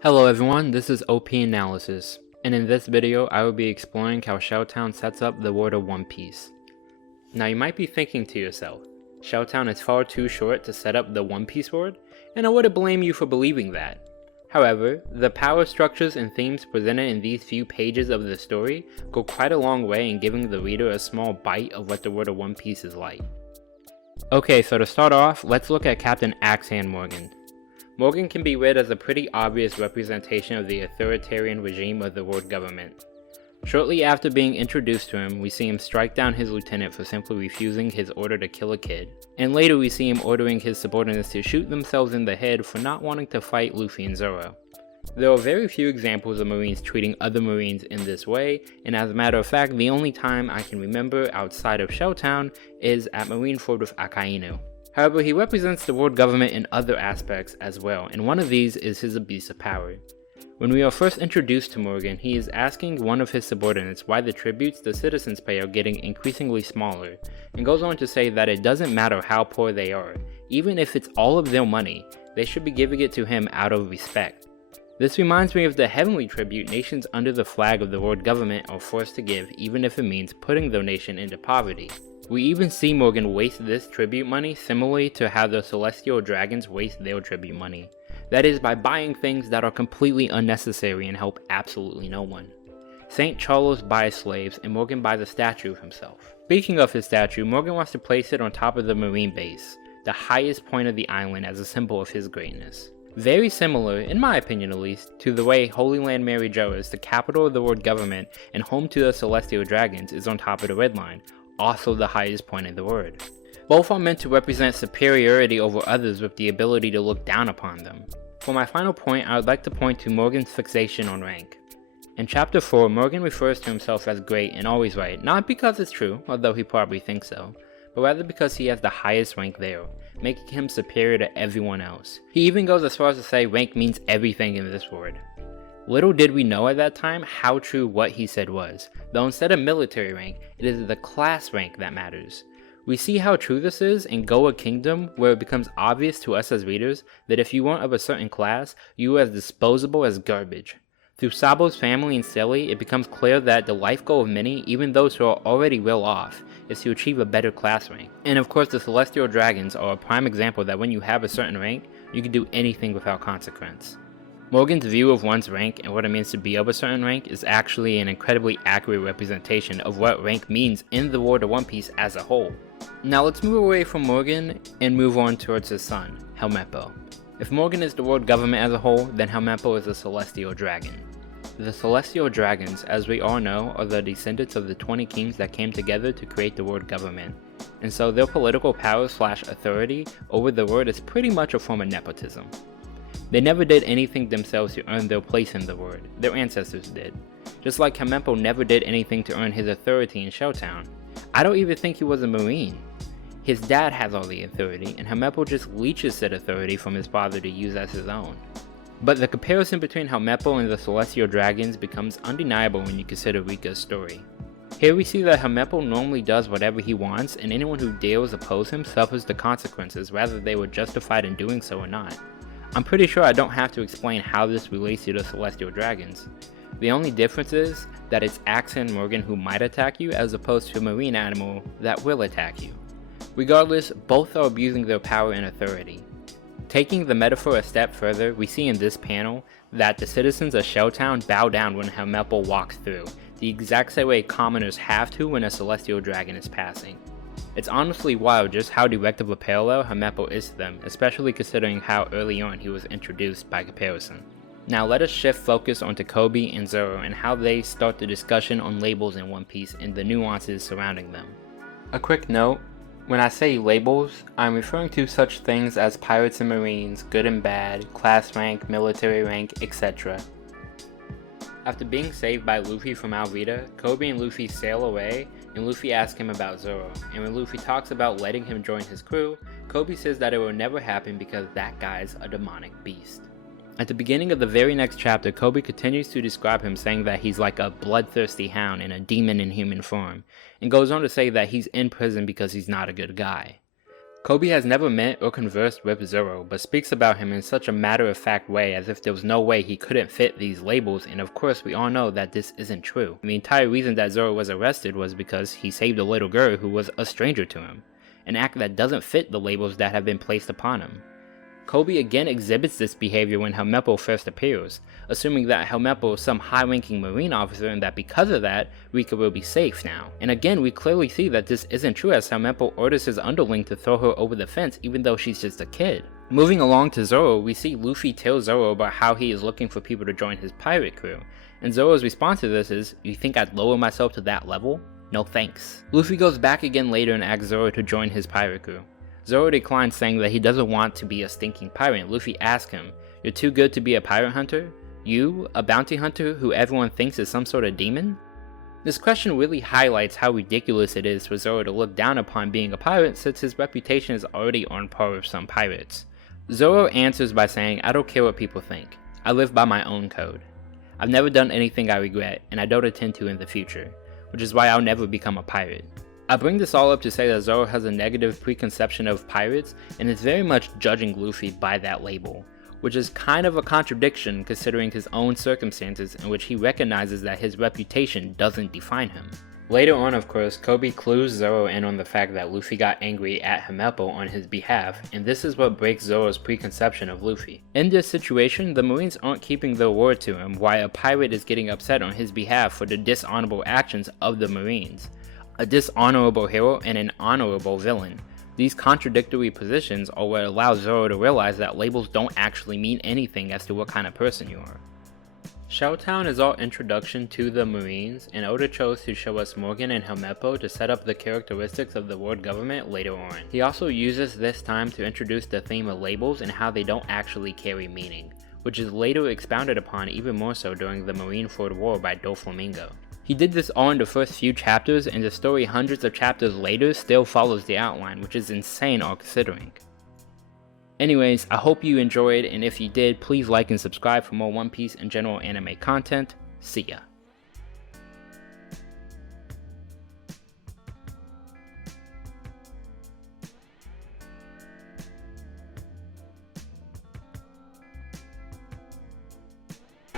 Hello everyone, this is OP Analysis, and in this video I will be exploring how Shelltown sets up the world of One Piece. Now you might be thinking to yourself, Shelltown is far too short to set up the One Piece world, and I wouldn't blame you for believing that. However, the power structures and themes presented in these few pages of the story go quite a long way in giving the reader a small bite of what the world of One Piece is like. Okay, so to start off, let's look at Captain Axehand Morgan. Morgan can be read as a pretty obvious representation of the authoritarian regime of the world government. Shortly after being introduced to him, we see him strike down his lieutenant for simply refusing his order to kill a kid, and later we see him ordering his subordinates to shoot themselves in the head for not wanting to fight Luffy and Zoro. There are very few examples of Marines treating other Marines in this way, and as a matter of fact, the only time I can remember outside of Shelltown is at Marineford with Akainu. However, he represents the world government in other aspects as well, and one of these is his abuse of power. When we are first introduced to Morgan, he is asking one of his subordinates why the tributes the citizens pay are getting increasingly smaller, and goes on to say that it doesn't matter how poor they are, even if it's all of their money, they should be giving it to him out of respect. This reminds me of the heavenly tribute nations under the flag of the world government are forced to give, even if it means putting their nation into poverty. We even see Morgan waste this tribute money similarly to how the Celestial Dragons waste their tribute money. That is, by buying things that are completely unnecessary and help absolutely no one. St. Charles buys slaves and Morgan buys a statue of himself. Speaking of his statue, Morgan wants to place it on top of the Marine base, the highest point of the island, as a symbol of his greatness. Very similar, in my opinion at least, to the way Holy Land Mary Joas, the capital of the world government and home to the Celestial Dragons, is on top of the Red Line, also the highest point in the world. Both are meant to represent superiority over others with the ability to look down upon them. For my final point, I would like to point to Morgan's fixation on rank. In chapter 4, Morgan refers to himself as great and always right, not because it's true, although he probably thinks so, but rather because he has the highest rank there, making him superior to everyone else. He even goes as far as to say rank means everything in this world. Little did we know at that time how true what he said was, though instead of military rank, it is the class rank that matters. We see how true this is in Goa Kingdom, where it becomes obvious to us as readers that if you weren't of a certain class, you were as disposable as garbage. Through Sabo's family and Selly, it becomes clear that the life goal of many, even those who are already well off, is to achieve a better class rank. And of course the Celestial Dragons are a prime example that when you have a certain rank, you can do anything without consequence. Morgan's view of one's rank and what it means to be of a certain rank is actually an incredibly accurate representation of what rank means in the world of One Piece as a whole. Now let's move away from Morgan and move on towards his son, Helmeppo. If Morgan is the world government as a whole, then Helmeppo is a Celestial Dragon. The Celestial Dragons, as we all know, are the descendants of the 20 kings that came together to create the world government, and so their political power/authority over the world is pretty much a form of nepotism. They never did anything themselves to earn their place in the world, their ancestors did. Just like Helmeppo never did anything to earn his authority in Shelltown. I don't even think he was a Marine. His dad has all the authority, and Helmeppo just leeches said authority from his father to use as his own. But the comparison between Helmeppo and the Celestial Dragons becomes undeniable when you consider Rika's story. Here we see that Helmeppo normally does whatever he wants, and anyone who dares oppose him suffers the consequences, whether they were justified in doing so or not. I'm pretty sure I don't have to explain how this relates to the Celestial Dragons. The only difference is that it's Axehand Morgan who might attack you as opposed to a marine animal that will attack you. Regardless, both are abusing their power and authority. Taking the metaphor a step further, we see in this panel that the citizens of Shelltown bow down when Helmeppo walks through, the exact same way commoners have to when a Celestial Dragon is passing. It's honestly wild just how direct of a parallel Helmeppo is to them, especially considering how early on he was introduced by comparison. Now let us shift focus onto Koby and Zoro and how they start the discussion on labels in One Piece and the nuances surrounding them. A quick note, when I say labels, I'm referring to such things as pirates and marines, good and bad, class rank, military rank, etc. After being saved by Luffy from Alvida, Koby and Luffy sail away, and Luffy asks him about Zoro, and when Luffy talks about letting him join his crew, Koby says that it will never happen because that guy's a demonic beast. At the beginning of the very next chapter, Koby continues to describe him saying that he's like a bloodthirsty hound and a demon in human form, and goes on to say that he's in prison because he's not a good guy. Kobe has never met or conversed with Zoro, but speaks about him in such a matter-of-fact way as if there was no way he couldn't fit these labels, and of course we all know that this isn't true. The entire reason that Zoro was arrested was because he saved a little girl who was a stranger to him, an act that doesn't fit the labels that have been placed upon him. Kobe again exhibits this behavior when Helmeppo first appears, assuming that Helmeppo is some high-ranking marine officer and that because of that, Rika will be safe now. And again, we clearly see that this isn't true as Helmeppo orders his underling to throw her over the fence even though she's just a kid. Moving along to Zoro, we see Luffy tell Zoro about how he is looking for people to join his pirate crew, and Zoro's response to this is, "You think I'd lower myself to that level? No thanks." Luffy goes back again later and asks Zoro to join his pirate crew. Zoro declines, saying that he doesn't want to be a stinking pirate. Luffy asks him, "You're too good to be a pirate hunter? You, a bounty hunter who everyone thinks is some sort of demon?" This question really highlights how ridiculous it is for Zoro to look down upon being a pirate since his reputation is already on par with some pirates. Zoro answers by saying, "I don't care what people think. I live by my own code. I've never done anything I regret, and I don't intend to in the future, which is why I'll never become a pirate." I bring this all up to say that Zoro has a negative preconception of pirates and is very much judging Luffy by that label, which is kind of a contradiction considering his own circumstances in which he recognizes that his reputation doesn't define him. Later on, of course, Kobe clues Zoro in on the fact that Luffy got angry at Helmeppo on his behalf, and this is what breaks Zoro's preconception of Luffy. In this situation, the Marines aren't keeping their word to him, while a pirate is getting upset on his behalf for the dishonorable actions of the Marines. A dishonorable hero and an honorable villain. These contradictory positions are what allow Zoro to realize that labels don't actually mean anything as to what kind of person you are. Shelltown is our introduction to the Marines, and Oda chose to show us Morgan and Helmeppo to set up the characteristics of the world government later on. He also uses this time to introduce the theme of labels and how they don't actually carry meaning, which is later expounded upon even more so during the Marineford War by Doflamingo. He did this all in the first few chapters, and the story hundreds of chapters later still follows the outline, which is insane all considering. Anyways, I hope you enjoyed, and if you did, please like and subscribe for more One Piece and general anime content. See ya.